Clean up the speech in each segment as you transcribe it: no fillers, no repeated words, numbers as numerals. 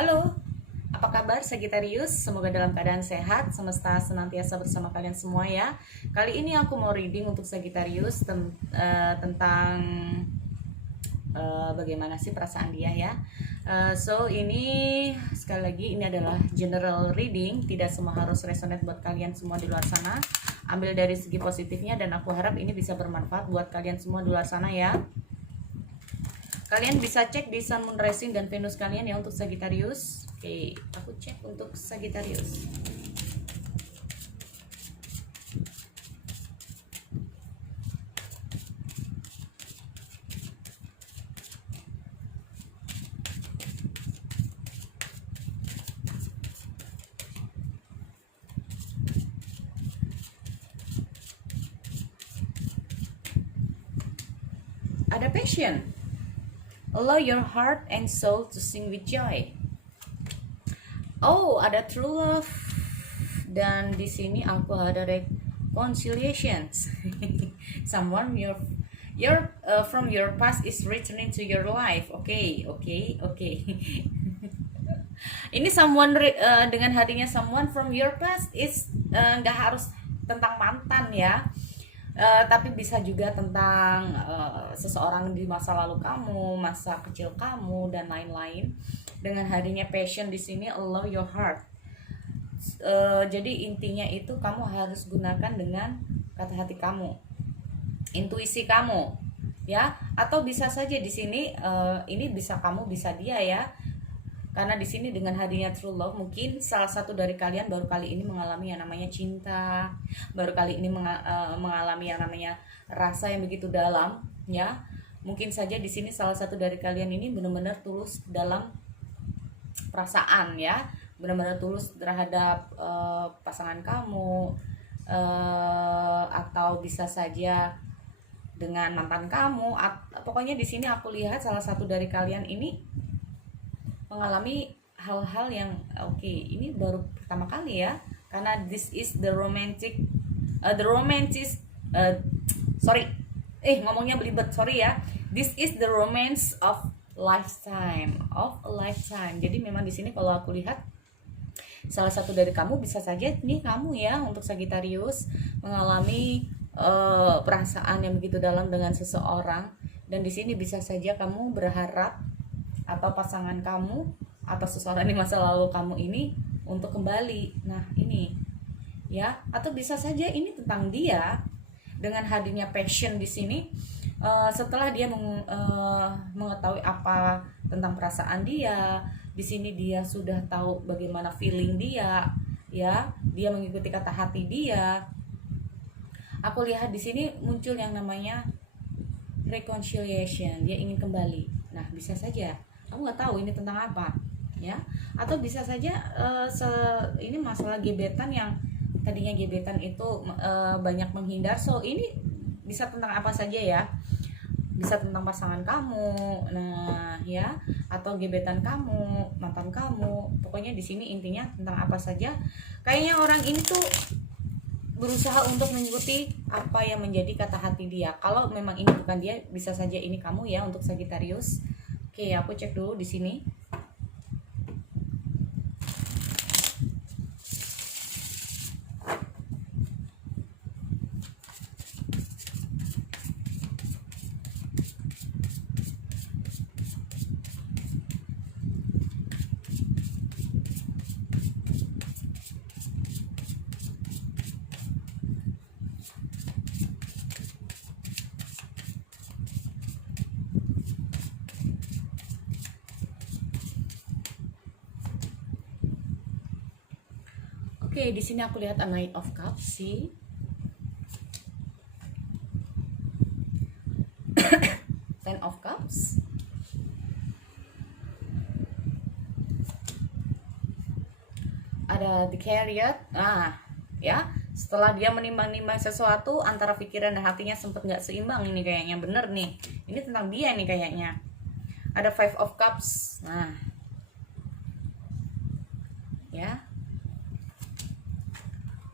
Halo, apa kabar Sagittarius? Semoga dalam keadaan sehat, semesta senantiasa bersama kalian semua ya. Kali ini aku mau reading untuk Sagittarius tentang bagaimana sih perasaan dia ya. So ini sekali lagi ini adalah general reading, tidak semua harus resonate buat kalian semua di luar sana. Ambil dari segi positifnya dan aku harap ini bisa bermanfaat buat kalian semua di luar sana ya. Kalian bisa cek di Sun, Moon, Rising, dan Venus kalian ya untuk Sagittarius. Oke, aku cek untuk Sagittarius. Ada passion. Allow your heart and soul to sing with joy. Oh, ada true love. Dan di sini aku ada reconciliations. Someone from your past is returning to your life. Oke. Ini dengan hadirnya someone from your past is nggak harus tentang mantan ya. Tapi bisa juga tentang seseorang di masa lalu kamu, masa kecil kamu, dan lain-lain. Dengan hadirnya passion di sini, allow your heart. Jadi intinya itu kamu harus gunakan dengan kata hati kamu, intuisi kamu, ya. Atau bisa saja di sini ini bisa kamu, bisa dia ya. Karena di sini dengan hadirnya true love, mungkin salah satu dari kalian baru kali ini mengalami yang namanya cinta, baru kali ini mengalami yang namanya rasa yang begitu dalam, ya. Mungkin saja di sini salah satu dari kalian ini benar-benar tulus dalam perasaan, ya, benar-benar tulus terhadap pasangan kamu, atau bisa saja dengan mantan kamu. Pokoknya di sini aku lihat salah satu dari kalian ini mengalami hal-hal yang ini baru pertama kali ya, karena this is the romantic ngomongnya belibet, sorry ya, this is the romance of a lifetime. Jadi memang di sini kalau aku lihat salah satu dari kamu, bisa saja nih kamu ya untuk Sagittarius mengalami perasaan yang begitu dalam dengan seseorang, dan di sini bisa saja kamu berharap atau pasangan kamu atau seseorang di masa lalu kamu ini untuk kembali. Nah ini ya, atau bisa saja ini tentang dia dengan hadirnya passion di sini. Setelah dia mengetahui apa tentang perasaan dia, di sini dia sudah tahu bagaimana feeling dia, ya, dia mengikuti kata hati dia. Aku lihat di sini muncul yang namanya reconciliation, dia ingin kembali. Nah bisa saja aku nggak tahu ini tentang apa ya, atau bisa saja ini masalah gebetan yang tadinya gebetan itu banyak menghindar. So ini bisa tentang apa saja ya, bisa tentang pasangan kamu, nah ya, atau gebetan kamu, mantan kamu. Pokoknya di sini intinya tentang apa saja. Kayaknya orang ini tuh berusaha untuk mengikuti apa yang menjadi kata hati dia. Kalau memang ini bukan dia, bisa saja ini kamu ya untuk Sagittarius. Oke, aku cek dulu di sini. Oke, di sini aku lihat a Knight of Cups sih. Ten of Cups. Ada the Chariot. Ya, setelah dia menimbang-nimbang sesuatu, antara pikiran dan hatinya sempat nggak seimbang ini kayaknya. Bener nih, ini tentang dia nih kayaknya. Ada Five of Cups. Nah, ya,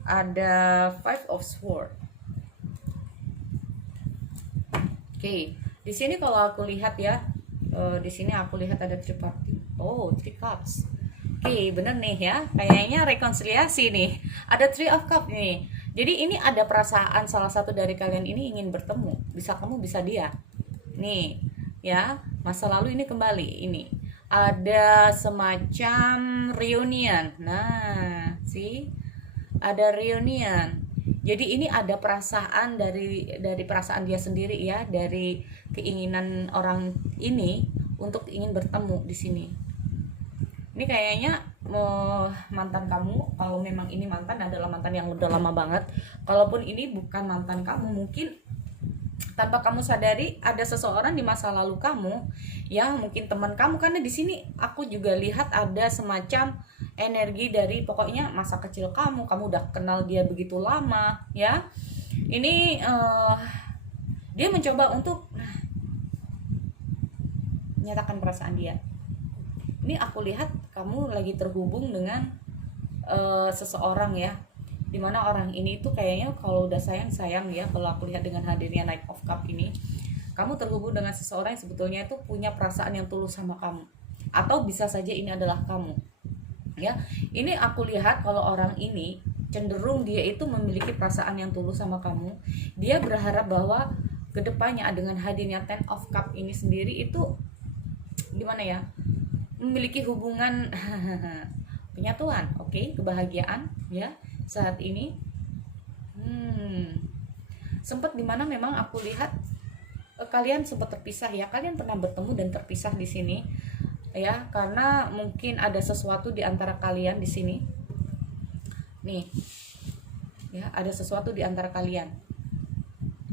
ada Five of Swords. Oke, di sini kalau aku lihat ya, di sini aku lihat ada Three Cups. Oke, bener nih ya. Kayaknya rekonsiliasi nih. Ada Three of Cup nih. Jadi ini ada perasaan salah satu dari kalian ini ingin bertemu. Bisa kamu, bisa dia. Nih, ya. Masa lalu ini kembali. Ini ada semacam reunion. Nah, sih ada reunion. Jadi ini ada perasaan dari perasaan dia sendiri ya, dari keinginan orang ini untuk ingin bertemu di sini. Ini kayaknya mantan kamu, kalau memang ini mantan adalah mantan yang udah lama banget. Kalaupun ini bukan mantan kamu, mungkin tanpa kamu sadari ada seseorang di masa lalu kamu yang mungkin teman kamu, karena di sini aku juga lihat ada semacam energi dari pokoknya masa kecil kamu udah kenal dia begitu lama ya. Ini dia mencoba untuk menyatakan perasaan dia. Ini aku lihat kamu lagi terhubung dengan seseorang ya, dimana orang ini tuh kayaknya kalau udah sayang ya, kalau aku lihat dengan hadirnya Knight of Cup ini, kamu terhubung dengan seseorang yang sebetulnya itu punya perasaan yang tulus sama kamu, atau bisa saja ini adalah kamu ya. Ini aku lihat kalau orang ini cenderung dia itu memiliki perasaan yang tulus sama kamu. Dia berharap bahwa kedepannya dengan hadirnya Ten of Cup ini sendiri itu gimana ya, memiliki hubungan penyatuan, oke, kebahagiaan ya saat ini. Sempat dimana memang aku lihat kalian sempat terpisah ya, kalian pernah bertemu dan terpisah di sini ya, karena mungkin ada sesuatu di antara kalian di sini nih ya, ada sesuatu di antara kalian,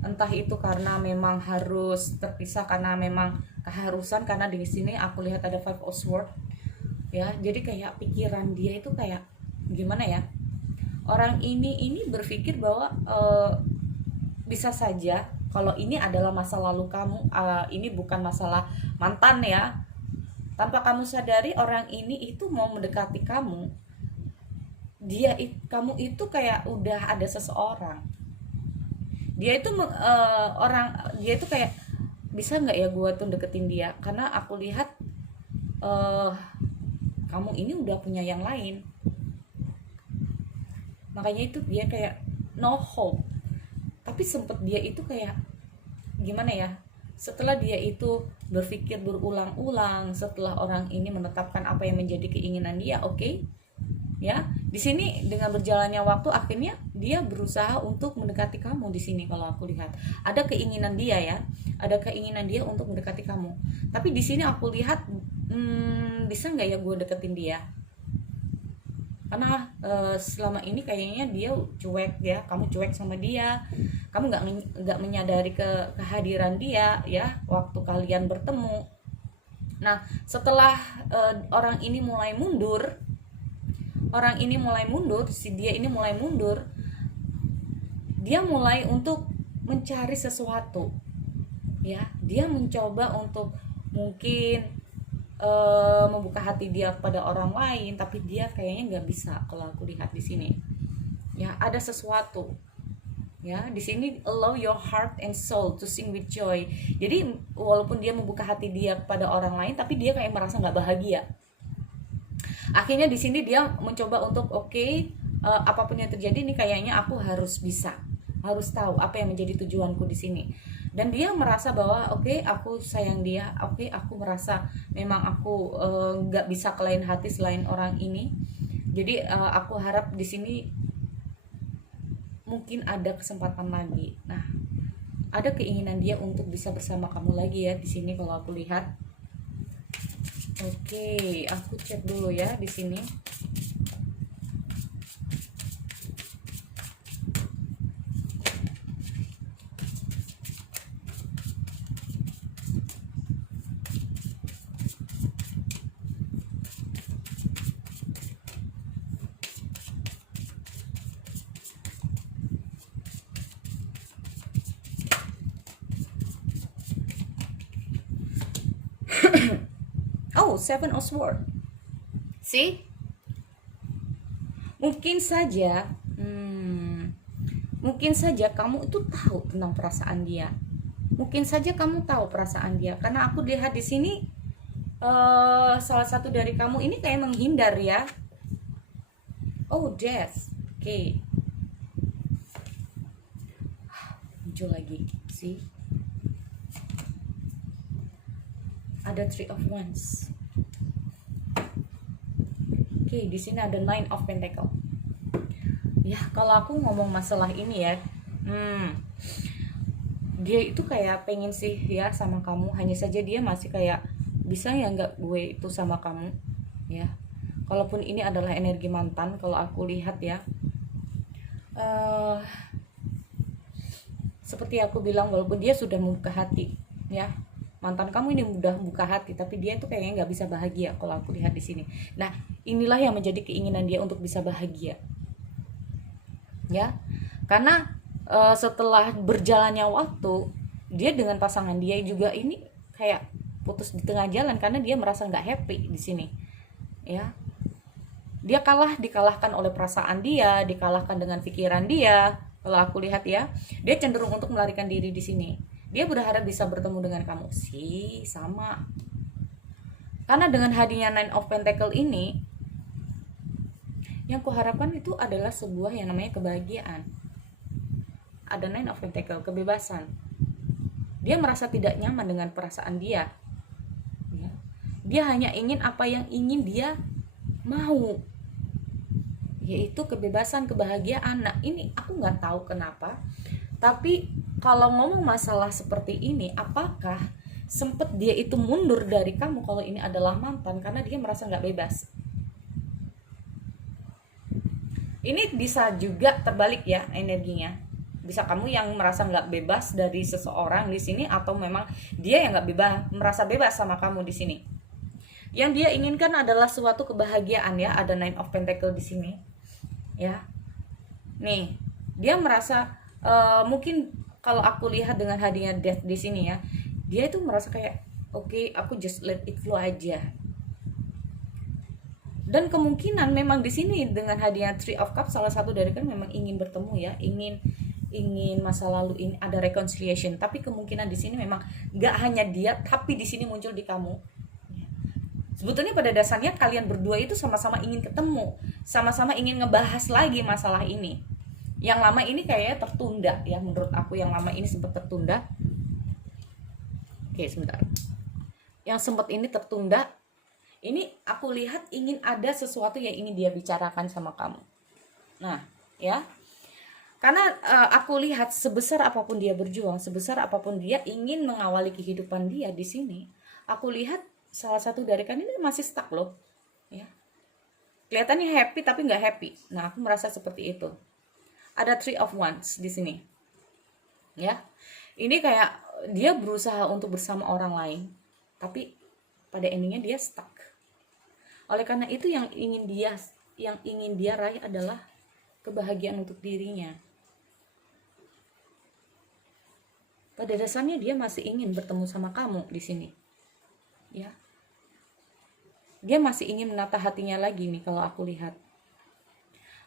entah itu karena memang harus terpisah karena memang keharusan, karena di sini aku lihat ada Five of Swords ya. Jadi kayak pikiran dia itu kayak gimana ya, orang ini berpikir bahwa bisa saja kalau ini adalah masa lalu kamu, ini bukan masalah mantan ya. Tanpa kamu sadari orang ini itu mau mendekati kamu, kamu itu kayak udah ada seseorang. Dia itu dia itu kayak, bisa nggak ya gue tuh deketin dia, karena aku lihat kamu ini udah punya yang lain. Makanya itu dia kayak no hope. Tapi sempet dia itu kayak gimana ya, setelah dia itu berpikir berulang-ulang, setelah orang ini menetapkan apa yang menjadi keinginan dia, oke, ya di sini dengan berjalannya waktu akhirnya dia berusaha untuk mendekati kamu. Di sini kalau aku lihat ada keinginan dia ya, ada keinginan dia untuk mendekati kamu. Tapi di sini aku lihat bisa nggak ya gue deketin dia, karena selama ini kayaknya dia cuek ya, kamu cuek sama dia, kamu nggak menyadari kehadiran dia ya waktu kalian bertemu. Nah setelah orang ini mulai mundur, si dia ini mulai mundur, dia mulai untuk mencari sesuatu ya, dia mencoba untuk mungkin membuka hati dia kepada orang lain, tapi dia kayaknya nggak bisa kalau aku lihat di sini ya. Ada sesuatu ya di sini, allow your heart and soul to sing with joy. Jadi walaupun dia membuka hati dia kepada orang lain, tapi dia kayak merasa nggak bahagia. Akhirnya di sini dia mencoba untuk apapun yang terjadi ini kayaknya aku harus tahu apa yang menjadi tujuanku di sini. Dan dia merasa bahwa aku sayang dia, aku merasa memang aku nggak bisa ke lain hati selain orang ini. Jadi aku harap di sini mungkin ada kesempatan lagi. Nah, ada keinginan dia untuk bisa bersama kamu lagi ya di sini kalau aku lihat. Aku cek dulu ya di sini. Seven of Swords. See? Mungkin saja kamu itu tahu tentang perasaan dia. Mungkin saja kamu tahu perasaan dia, karena aku lihat di sini salah satu dari kamu ini kayak menghindar ya. Oh, death. Oke. Muncul lagi sih. Ada Three of Wands. Oke, di sini ada Nine of Pentacle. Ya, kalau aku ngomong masalah ini ya, dia itu kayak pengen sih ya sama kamu, hanya saja dia masih kayak bisa ya nggak gue itu sama kamu ya. Kalaupun ini adalah energi mantan, kalau aku lihat ya, seperti aku bilang, walaupun dia sudah membuka hati ya, mantan kamu ini udah buka hati, tapi dia tuh kayaknya nggak bisa bahagia kalau aku lihat di sini. Nah, inilah yang menjadi keinginan dia untuk bisa bahagia ya, karena setelah berjalannya waktu, dia dengan pasangan dia juga ini kayak putus di tengah jalan karena dia merasa nggak happy di sini ya. Dia dikalahkan oleh perasaan dia, dikalahkan dengan pikiran dia. Kalau aku lihat ya, dia cenderung untuk melarikan diri di sini. Dia berharap bisa bertemu dengan kamu sih, sama. Karena dengan hadirnya Nine of Pentacle ini, yang kuharapkan itu adalah sebuah yang namanya kebahagiaan. Ada Nine of Pentacle, kebebasan. Dia merasa tidak nyaman dengan perasaan dia. Dia hanya ingin apa yang ingin dia mau, yaitu kebebasan, kebahagiaan. Nah, ini aku nggak tahu kenapa, tapi kalau ngomong masalah seperti ini, apakah sempet dia itu mundur dari kamu kalau ini adalah mantan karena dia merasa nggak bebas? Ini bisa juga terbalik ya energinya. Bisa kamu yang merasa nggak bebas dari seseorang di sini, atau memang dia yang nggak bebas, merasa bebas sama kamu di sini. Yang dia inginkan adalah suatu kebahagiaan ya. Ada Nine of Pentacle di sini. Ya, nih dia merasa mungkin kalau aku lihat dengan hadirnya Death di sini ya, dia itu merasa kayak oke, aku just let it flow aja. Dan kemungkinan memang di sini dengan hadirnya Three of Cups, salah satu dari kan memang ingin bertemu ya, ingin masa lalu ini ada reconciliation. Tapi kemungkinan di sini memang nggak hanya dia, tapi di sini muncul di kamu. Sebetulnya pada dasarnya kalian berdua itu sama-sama ingin ketemu, sama-sama ingin ngebahas lagi masalah ini. Yang lama ini kayaknya tertunda ya, menurut aku yang lama ini sempat tertunda. Oke, sebentar. Yang sempat ini tertunda, ini aku lihat ingin ada sesuatu yang ingin dia bicarakan sama kamu. Nah, ya. Karena aku lihat sebesar apapun dia berjuang, sebesar apapun dia ingin mengawali kehidupan dia di sini, aku lihat salah satu dari kan ini masih stuck loh ya, kelihatannya happy tapi nggak happy. Nah, aku merasa seperti itu. Ada Three of Wands di sini ya, ini kayak dia berusaha untuk bersama orang lain, tapi pada endingnya dia stuck. Oleh karena itu yang ingin dia raih adalah kebahagiaan untuk dirinya. Pada dasarnya dia masih ingin bertemu sama kamu di sini ya. Dia masih ingin menata hatinya lagi nih kalau aku lihat.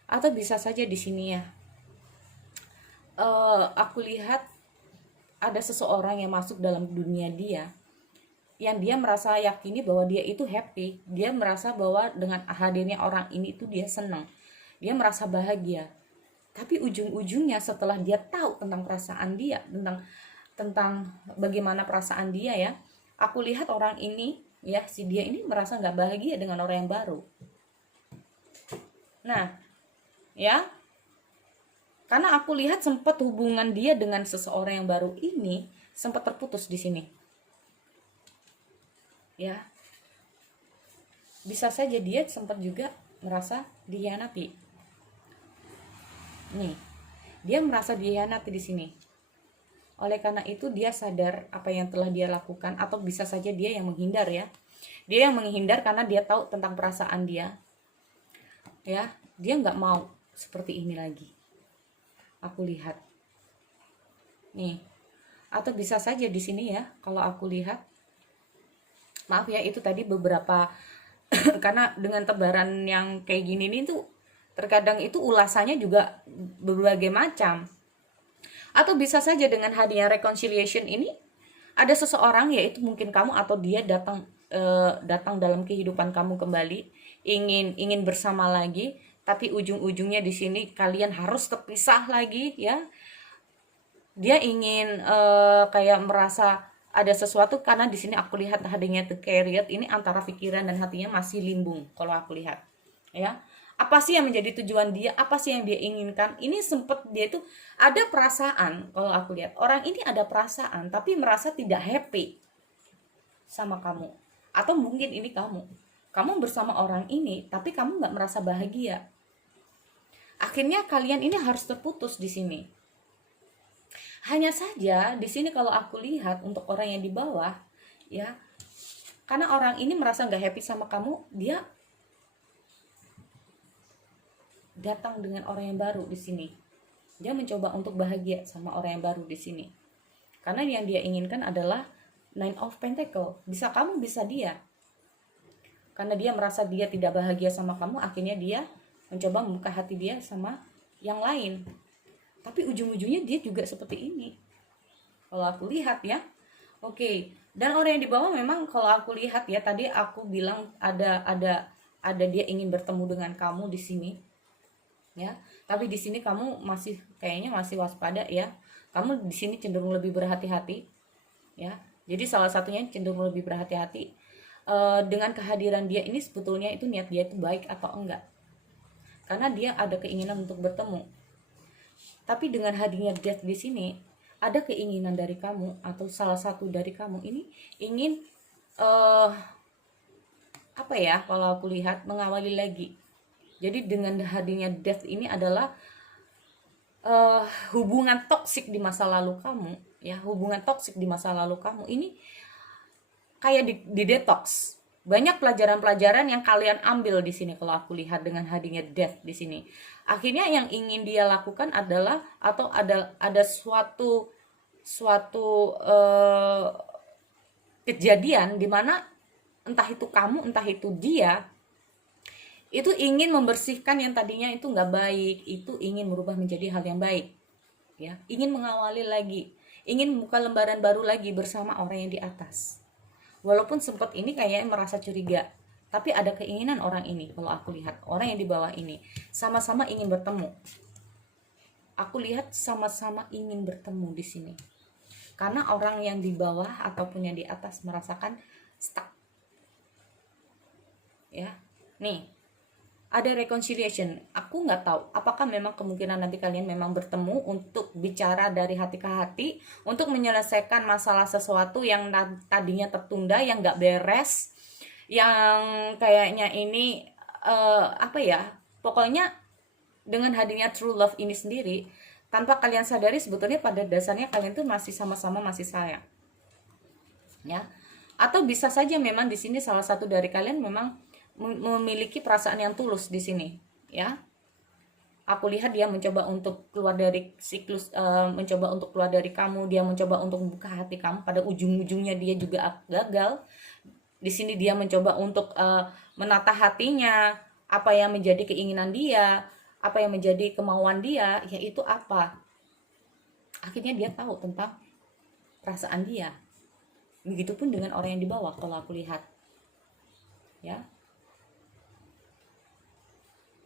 Atau bisa saja di sini ya, aku lihat ada seseorang yang masuk dalam dunia dia, yang dia merasa yakini bahwa dia itu happy. Dia merasa bahwa dengan hadirnya orang ini itu dia senang, dia merasa bahagia. Tapi ujung-ujungnya setelah dia tahu tentang perasaan dia, tentang bagaimana perasaan dia ya, aku lihat orang ini ya, si dia ini merasa nggak bahagia dengan orang yang baru. Nah ya, karena aku lihat sempat hubungan dia dengan seseorang yang baru ini sempat terputus di sini ya. Bisa saja dia sempat juga merasa dikhianati nih, dia merasa dikhianati di sini. Oleh karena itu dia sadar apa yang telah dia lakukan, atau bisa saja dia yang menghindar ya. Dia yang menghindar karena dia tahu tentang perasaan dia. Ya, dia nggak mau seperti ini lagi. Aku lihat. Nih. Atau bisa saja di sini ya, kalau aku lihat. Maaf ya, itu tadi beberapa karena dengan tebaran yang kayak gini nih tuh terkadang itu ulasannya juga berbagai macam. Atau bisa saja dengan hadirnya reconciliation ini, ada seseorang, yaitu mungkin kamu atau dia, datang datang dalam kehidupan kamu kembali, ingin bersama lagi, tapi ujung-ujungnya di sini kalian harus terpisah lagi ya. Dia ingin kayak merasa ada sesuatu, karena di sini aku lihat hadirnya The Chariot ini antara pikiran dan hatinya masih limbung kalau aku lihat ya. Apa sih yang menjadi tujuan dia, apa sih yang dia inginkan, ini sempet dia itu ada perasaan. Kalau aku lihat orang ini ada perasaan tapi merasa tidak happy sama kamu, atau mungkin ini kamu bersama orang ini tapi kamu nggak merasa bahagia. Akhirnya kalian ini harus terputus di sini. Hanya saja di sini kalau aku lihat untuk orang yang di bawah ya, karena orang ini merasa nggak happy sama kamu, dia datang dengan orang yang baru di sini. Dia mencoba untuk bahagia sama orang yang baru di sini. Karena yang dia inginkan adalah Nine of Pentacle. Bisa kamu, bisa dia. Karena dia merasa dia tidak bahagia sama kamu, akhirnya dia mencoba membuka hati dia sama yang lain. Tapi ujung-ujungnya dia juga seperti ini. Kalau aku lihat ya. Oke. Dan orang yang di bawah memang kalau aku lihat ya, tadi aku bilang ada dia ingin bertemu dengan kamu di sini. Ya, tapi di sini kamu masih kayaknya masih waspada ya. Kamu di sini cenderung lebih berhati-hati ya. Jadi salah satunya cenderung lebih berhati-hati dengan kehadiran dia ini. Sebetulnya itu niat dia itu baik atau enggak, karena dia ada keinginan untuk bertemu. Tapi dengan hadirnya Death di sini, ada keinginan dari kamu atau salah satu dari kamu ini ingin apa ya, kalau aku lihat mengawali lagi. Jadi dengan hadirnya Death ini adalah hubungan toksik di masa lalu kamu ya, hubungan toksik di masa lalu kamu ini kayak di detox. Banyak pelajaran-pelajaran yang kalian ambil di sini kalau aku lihat dengan hadirnya Death di sini. Akhirnya yang ingin dia lakukan adalah, atau ada suatu kejadian di mana entah itu kamu entah itu dia itu ingin membersihkan yang tadinya itu nggak baik, itu ingin merubah menjadi hal yang baik ya, ingin mengawali lagi, ingin membuka lembaran baru lagi bersama orang yang di atas. Walaupun sempat ini kayaknya merasa curiga, tapi ada keinginan orang ini. Kalau aku lihat orang yang di bawah ini sama-sama ingin bertemu. Aku lihat sama-sama ingin bertemu di sini, karena orang yang di bawah ataupun yang di atas merasakan stuck ya. Nih ada reconciliation. Aku nggak tahu apakah memang kemungkinan nanti kalian memang bertemu untuk bicara dari hati ke hati, untuk menyelesaikan masalah sesuatu yang tadinya tertunda, yang nggak beres, yang kayaknya ini apa ya, pokoknya dengan hadirnya true love ini sendiri, tanpa kalian sadari sebetulnya pada dasarnya kalian tuh masih sama-sama masih sayang ya. Atau bisa saja memang di sini salah satu dari kalian memang memiliki perasaan yang tulus di sini ya. Aku lihat dia mencoba untuk keluar dari siklus, mencoba untuk keluar dari kamu, dia mencoba untuk membuka hati kamu. Pada ujung-ujungnya dia juga gagal. Di sini dia mencoba untuk menata hatinya, apa yang menjadi keinginan dia, apa yang menjadi kemauan dia, yaitu apa. Akhirnya dia tahu tentang perasaan dia. Begitupun dengan orang yang di bawah kalau aku lihat ya.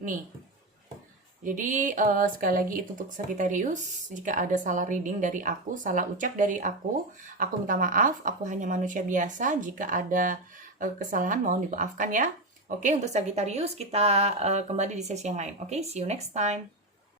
Nih, jadi sekali lagi itu untuk Sagittarius. Jika ada salah reading dari aku, salah ucap dari aku minta maaf. Aku hanya manusia biasa. Jika ada kesalahan mohon dimaafkan ya. Oke, untuk Sagittarius kita kembali di sesi yang lain. Oke, see you next time.